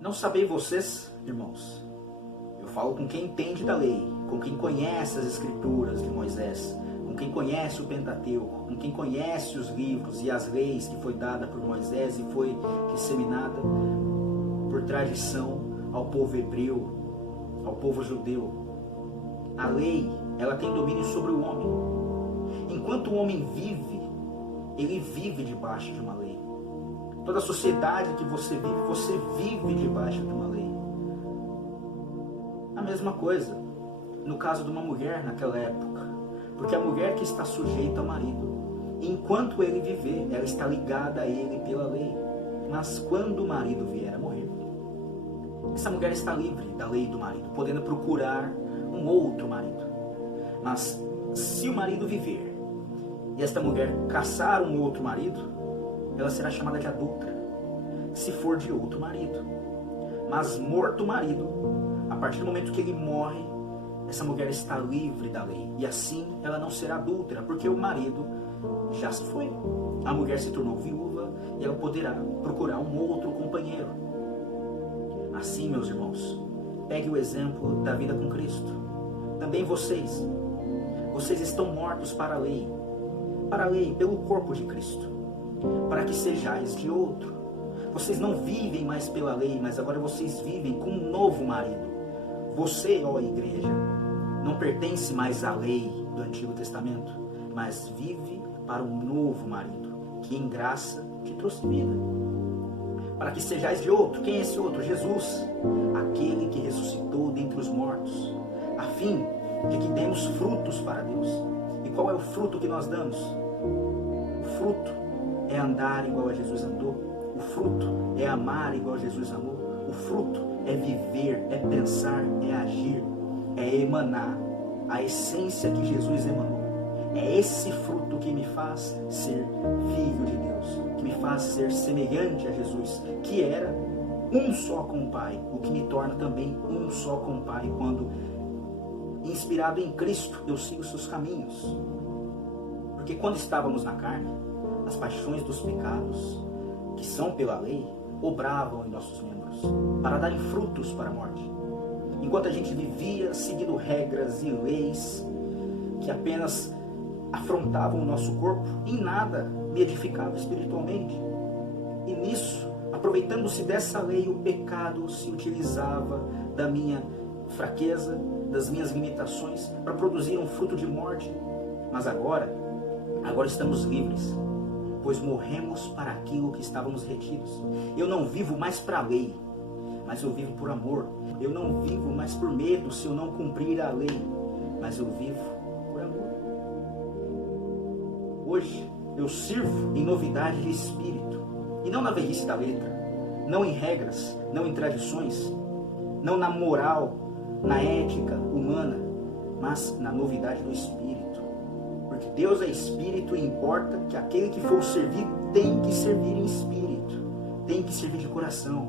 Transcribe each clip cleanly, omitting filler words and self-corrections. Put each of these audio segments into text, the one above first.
Não sabei vocês, irmãos? Eu falo com quem entende da lei, com quem conhece as escrituras de Moisés, com quem conhece o Pentateuco, com quem conhece os livros e as leis que foi dada por Moisés e foi disseminada por tradição ao povo hebreu, ao povo judeu. A lei, ela tem domínio sobre o homem. Enquanto o homem vive, ele vive debaixo de uma lei. Toda a sociedade que você vive debaixo de uma lei. A mesma coisa no caso de uma mulher naquela época, porque a mulher que está sujeita ao marido, enquanto ele viver, ela está ligada a ele pela lei. Mas quando o marido vier a morrer, essa mulher está livre da lei do marido, podendo procurar um outro marido. Mas se o marido viver e esta mulher caçar um outro marido, ela será chamada de adúltera, se for de outro marido. Mas morto o marido, a partir do momento que ele morre, essa mulher está livre da lei. E assim ela não será adúltera, porque o marido já se foi. A mulher se tornou viúva e ela poderá procurar um outro companheiro. Assim, meus irmãos, pegue o exemplo da vida com Cristo. Também vocês estão mortos para a lei, pelo corpo de Cristo, para que sejais de outro. Vocês não vivem mais pela lei, mas agora vocês vivem com um novo marido. Você, ó igreja, não pertence mais à lei do Antigo Testamento, mas vive para um novo marido, que em graça te trouxe vida. Para que sejais de outro. Quem é esse outro? Jesus, aquele que ressuscitou dentre os mortos, a fim de que demos frutos para Deus. E qual é o fruto que nós damos? O fruto é andar igual a Jesus andou. O fruto é amar igual a Jesus amou. O fruto é viver, é pensar, é agir, é emanar a essência que Jesus emanou. É esse fruto que me faz ser filho de Deus, que me faz ser semelhante a Jesus, que era um só com o Pai, o que me torna também um só com o Pai, quando, inspirado em Cristo, eu sigo seus caminhos. Porque quando estávamos na carne, as paixões dos pecados, que são pela lei, obravam em nossos membros, para darem frutos para a morte. Enquanto a gente vivia seguindo regras e leis que apenas afrontavam o nosso corpo, em nada me edificava espiritualmente. E nisso, aproveitando-se dessa lei, o pecado se utilizava da minha fraqueza, das minhas limitações, para produzir um fruto de morte. Mas agora estamos livres, pois morremos para aquilo que estávamos retidos. Eu não vivo mais para a lei, mas eu vivo por amor. Eu não vivo mais por medo se eu não cumprir a lei, mas eu vivo por amor. Hoje eu sirvo em novidade de espírito, e não na velhice da letra, não em regras, não em tradições, não na moral, na ética humana, mas na novidade do espírito. Porque Deus é espírito e importa que aquele que for servir tem que servir em espírito, tem que servir de coração,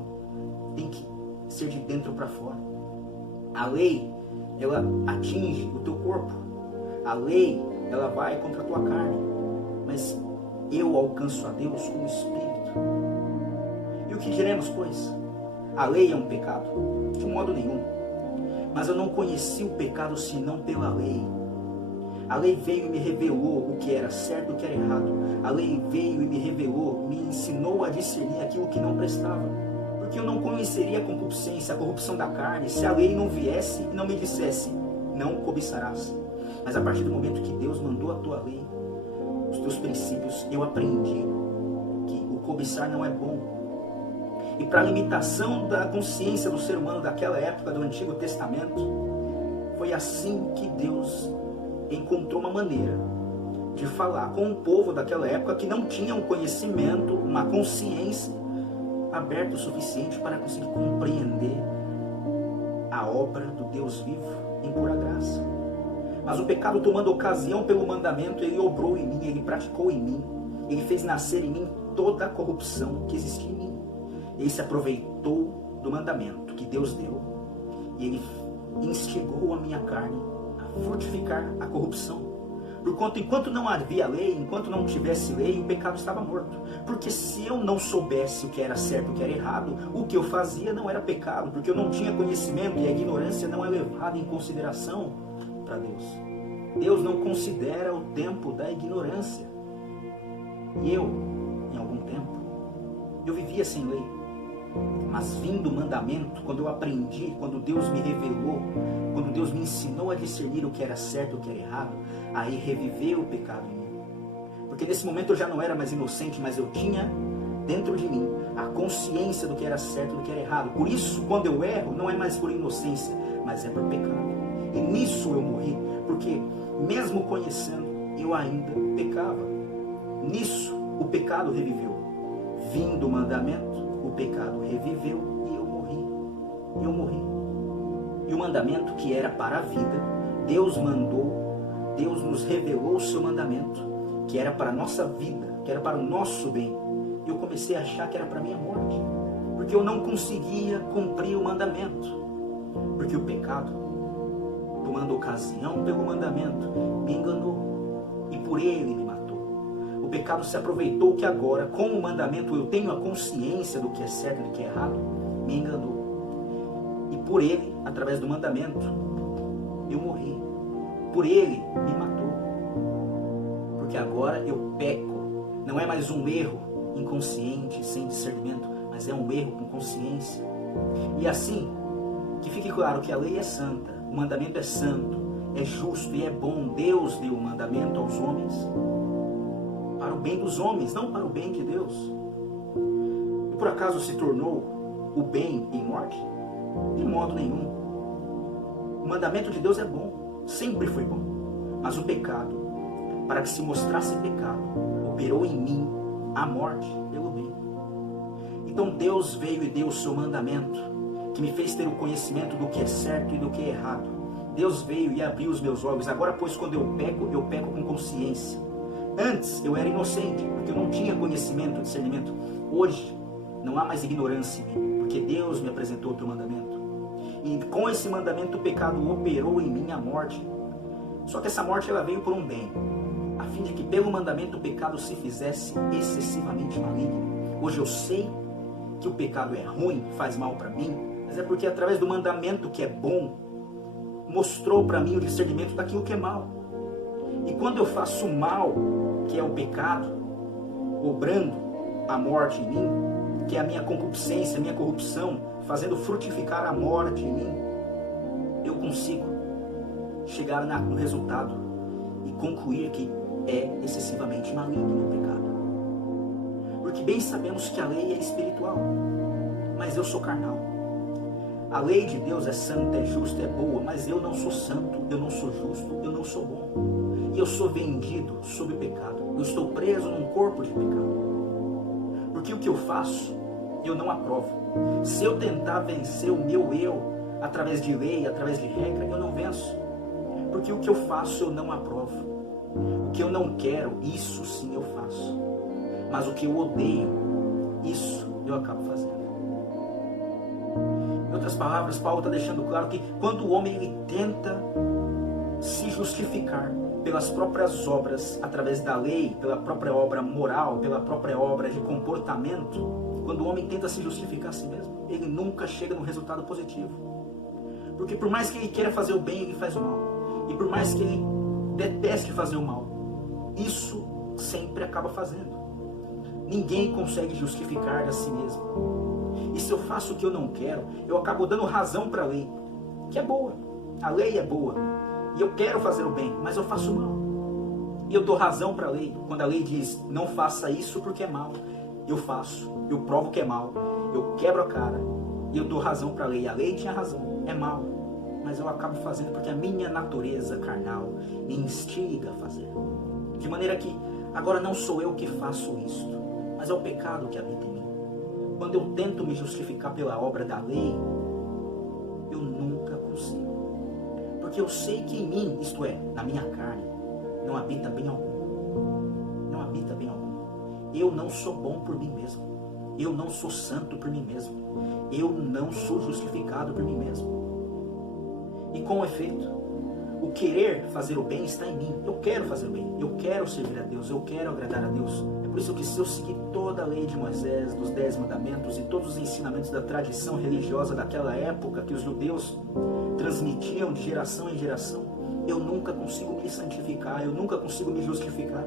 tem que ser de dentro para fora. A lei, ela atinge o teu corpo, a lei, ela vai contra a tua carne, mas eu alcanço a Deus com o Espírito. E o que diremos, pois? A lei é um pecado? De modo nenhum. Mas eu não conheci o pecado senão pela lei. A lei veio e me revelou o que era certo e o que era errado. A lei veio e me revelou, me ensinou a discernir aquilo que não prestava. Porque eu não conheceria a concupiscência, a corrupção da carne, se a lei não viesse e não me dissesse, não cobiçarás. Mas a partir do momento que Deus mandou a tua lei, os teus princípios, eu aprendi que o cobiçar não é bom. E para a limitação da consciência do ser humano daquela época do Antigo Testamento, foi assim que Deus encontrou uma maneira de falar com o povo daquela época que não tinha um conhecimento, uma consciência aberta o suficiente para conseguir compreender a obra do Deus vivo em pura graça. Mas o pecado, tomando ocasião pelo mandamento, ele obrou em mim, ele praticou em mim, ele fez nascer em mim toda a corrupção que existia em mim. Ele se aproveitou do mandamento que Deus deu e ele instigou a minha carne a frutificar a corrupção. Porquanto enquanto não havia lei, enquanto não tivesse lei, o pecado estava morto. Porque se eu não soubesse o que era certo e o que era errado, o que eu fazia não era pecado, porque eu não tinha conhecimento e a ignorância não é levada em consideração para Deus. Deus não considera o tempo da ignorância. E eu, em algum tempo, eu vivia sem lei. Mas vindo o mandamento, quando eu aprendi, quando Deus me revelou, quando Deus me ensinou a discernir o que era certo e o que era errado, aí reviveu o pecado em mim. Porque nesse momento eu já não era mais inocente, mas eu tinha dentro de mim a consciência do que era certo e do que era errado. Por isso, quando eu erro, não é mais por inocência, mas é por pecado. E nisso eu morri, porque mesmo conhecendo, eu ainda pecava. Nisso o pecado reviveu. Vindo o mandamento, o pecado reviveu e eu morri. Eu morri. E o mandamento que era para a vida, Deus mandou, Deus nos revelou o seu mandamento, que era para a nossa vida, que era para o nosso bem. E eu comecei a achar que era para a minha morte, porque eu não conseguia cumprir o mandamento. Porque o pecado, tomando ocasião pelo mandamento, me enganou e por ele me matou. O pecado se aproveitou que agora, com o mandamento, eu tenho a consciência do que é certo e do que é errado, me enganou. E por ele, através do mandamento, eu morri. Por ele, me matou. Porque agora eu peco. Não é mais um erro inconsciente, sem discernimento, mas é um erro com consciência. E assim, que fique claro que a lei é santa, o mandamento é santo, é justo e é bom. Deus deu o mandamento aos homens para o bem dos homens, não para o bem de Deus. E por acaso se tornou o bem em morte? De modo nenhum. O mandamento de Deus é bom, sempre foi bom. Mas o pecado, para que se mostrasse pecado, operou em mim a morte pelo bem. Então Deus veio e deu o seu mandamento, que me fez ter o conhecimento do que é certo e do que é errado. Deus veio e abriu os meus olhos. Agora, pois, quando eu peco com consciência. Antes eu era inocente, porque eu não tinha conhecimento, discernimento. Hoje não há mais ignorância em mim, porque Deus me apresentou o teu mandamento. E com esse mandamento o pecado operou em mim a morte. Só que essa morte ela veio por um bem, a fim de que pelo mandamento o pecado se fizesse excessivamente maligno. Hoje eu sei que o pecado é ruim, faz mal para mim, mas é porque através do mandamento que é bom, mostrou para mim o discernimento daquilo que é mal. E quando eu faço mal, que é o pecado, obrando a morte em mim, que é a minha concupiscência, a minha corrupção, fazendo frutificar a morte em mim, eu consigo chegar no resultado e concluir que é excessivamente maligno o pecado. Porque bem sabemos que a lei é espiritual, mas eu sou carnal. A lei de Deus é santa, é justa, é boa, mas eu não sou santo, eu não sou justo, eu não sou bom. E eu sou vendido sob o pecado. Eu estou preso num corpo de pecado. Porque o que eu faço, eu não aprovo. Se eu tentar vencer o meu eu, através de lei, através de regra, eu não venço. Porque o que eu faço, eu não aprovo. O que eu não quero, isso sim eu faço. Mas o que eu odeio, isso eu acabo fazendo. Em outras palavras, Paulo está deixando claro que quando o homem ele tenta se justificar pelas próprias obras, através da lei, pela própria obra moral, pela própria obra de comportamento, quando o homem tenta se justificar a si mesmo, ele nunca chega no resultado positivo. Porque por mais que ele queira fazer o bem, ele faz o mal. E por mais que ele deteste fazer o mal, isso sempre acaba fazendo. Ninguém consegue justificar a si mesmo. E se eu faço o que eu não quero, eu acabo dando razão para a lei, que é boa. A lei é boa. E eu quero fazer o bem, mas eu faço o mal. E eu dou razão para a lei. Quando a lei diz, não faça isso porque é mal, eu faço. Eu provo que é mal. Eu quebro a cara. E eu dou razão para a lei. A lei tinha razão. É mal. Mas eu acabo fazendo porque a minha natureza carnal me instiga a fazer. De maneira que agora não sou eu que faço isto, mas é o pecado que habita em mim. Quando eu tento me justificar pela obra da lei, eu nunca consigo. Porque eu sei que em mim, isto é, na minha carne, não habita bem algum. Não habita bem algum. Eu não sou bom por mim mesmo. Eu não sou santo por mim mesmo. Eu não sou justificado por mim mesmo. E com efeito, O querer fazer o bem está em mim. Eu quero fazer o bem. Eu quero servir a Deus. Eu quero agradar a Deus. É por isso que se eu seguir toda a lei de Moisés, dos 10 mandamentos e todos os ensinamentos da tradição religiosa daquela época que os judeus transmitiam de geração em geração, eu nunca consigo me santificar, eu nunca consigo me justificar.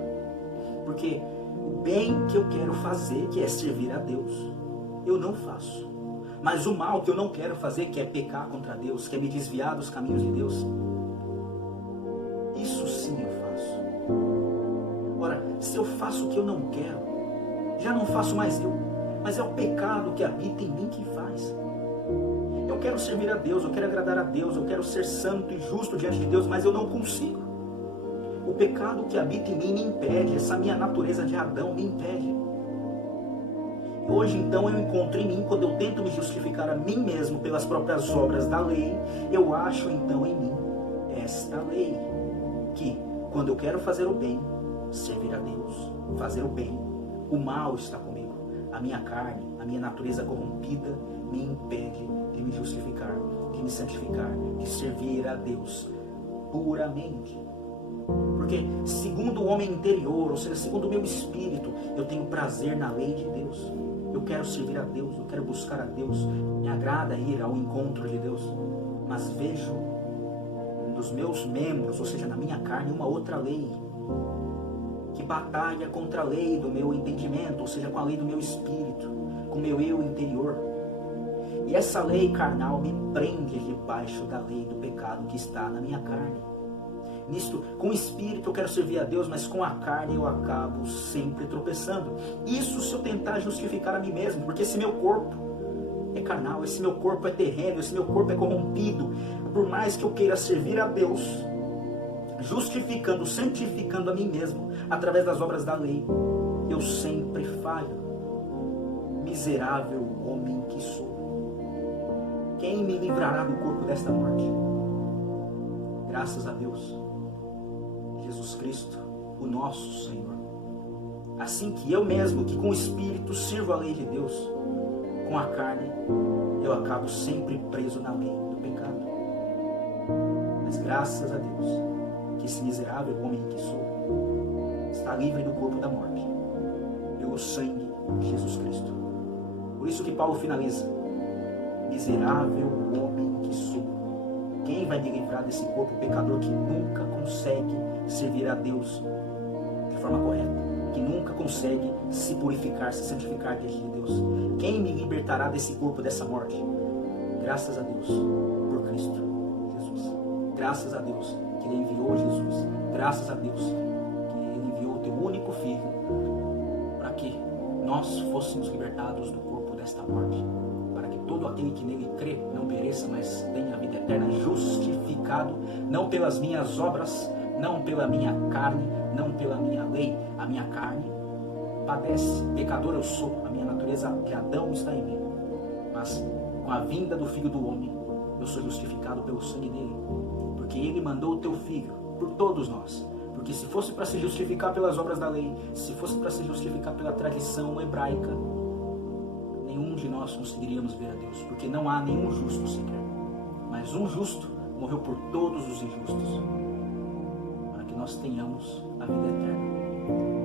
Porque o bem que eu quero fazer, que é servir a Deus, eu não faço. Mas o mal que eu não quero fazer, que é pecar contra Deus, que é me desviar dos caminhos de Deus, isso sim eu faço. Ora, se eu faço o que eu não quero, já não faço mais eu, mas é o pecado que habita em mim que faz. Eu quero servir a Deus, eu quero agradar a Deus, eu quero ser santo e justo diante de Deus, mas eu não consigo. O pecado que habita em mim me impede, essa minha natureza de Adão me impede. Hoje então eu encontro em mim, quando eu tento me justificar a mim mesmo pelas próprias obras da lei, eu acho então em mim esta lei, que quando eu quero fazer o bem, servir a Deus, fazer o bem, o mal está comigo. A minha carne, a minha natureza corrompida me impede de me justificar, de me santificar, de servir a Deus puramente. Porque segundo o homem interior, ou seja, segundo o meu espírito, eu tenho prazer na lei de Deus. Eu quero servir a Deus, eu quero buscar a Deus, me agrada ir ao encontro de Deus. Mas vejo nos meus membros, ou seja, na minha carne, uma outra lei que batalha contra a lei do meu entendimento, ou seja, com a lei do meu espírito, com o meu eu interior. E essa lei carnal me prende debaixo da lei do pecado que está na minha carne. Nisto, com o espírito eu quero servir a Deus, mas com a carne eu acabo sempre tropeçando. Isso se eu tentar justificar a mim mesmo, porque esse meu corpo é carnal, esse meu corpo é terreno, esse meu corpo é corrompido. Por mais que eu queira servir a Deus, justificando, santificando a mim mesmo, através das obras da lei, eu sempre falho. Miserável homem que sou. Quem me livrará do corpo desta morte? Graças a Deus, Jesus Cristo, o nosso Senhor. Assim que eu mesmo, que com o Espírito sirvo a lei de Deus, com a carne, eu acabo sempre preso na lei do pecado. Mas graças a Deus, que esse miserável homem que sou, está livre do corpo da morte, pelo sangue de Jesus Cristo. Por isso que Paulo finaliza: miserável homem que sou. Quem vai me livrar desse corpo pecador que nunca consegue servir a Deus de forma correta, que nunca consegue se purificar, se santificar diante de Deus? Quem me libertará desse corpo, dessa morte? Graças a Deus, por Cristo Jesus. Graças a Deus que Ele enviou Jesus. Graças a Deus que Ele enviou o Teu único Filho para que nós fôssemos libertados do corpo desta morte, para que todo aquele que nele crê não pereça, mas tenha a vida eterna, justificado, não pelas minhas obras, não pela minha carne, não pela minha lei. A minha carne padece, pecador eu sou, a minha natureza de Adão está em mim, mas com a vinda do Filho do Homem, eu sou justificado pelo sangue dele, porque ele mandou o teu Filho por todos nós. Porque se fosse para se justificar pelas obras da lei, se fosse para se justificar pela tradição hebraica, nenhum de nós conseguiríamos ver a Deus, porque não há nenhum justo sequer. Mas um justo morreu por todos os injustos, para que nós tenhamos a vida eterna.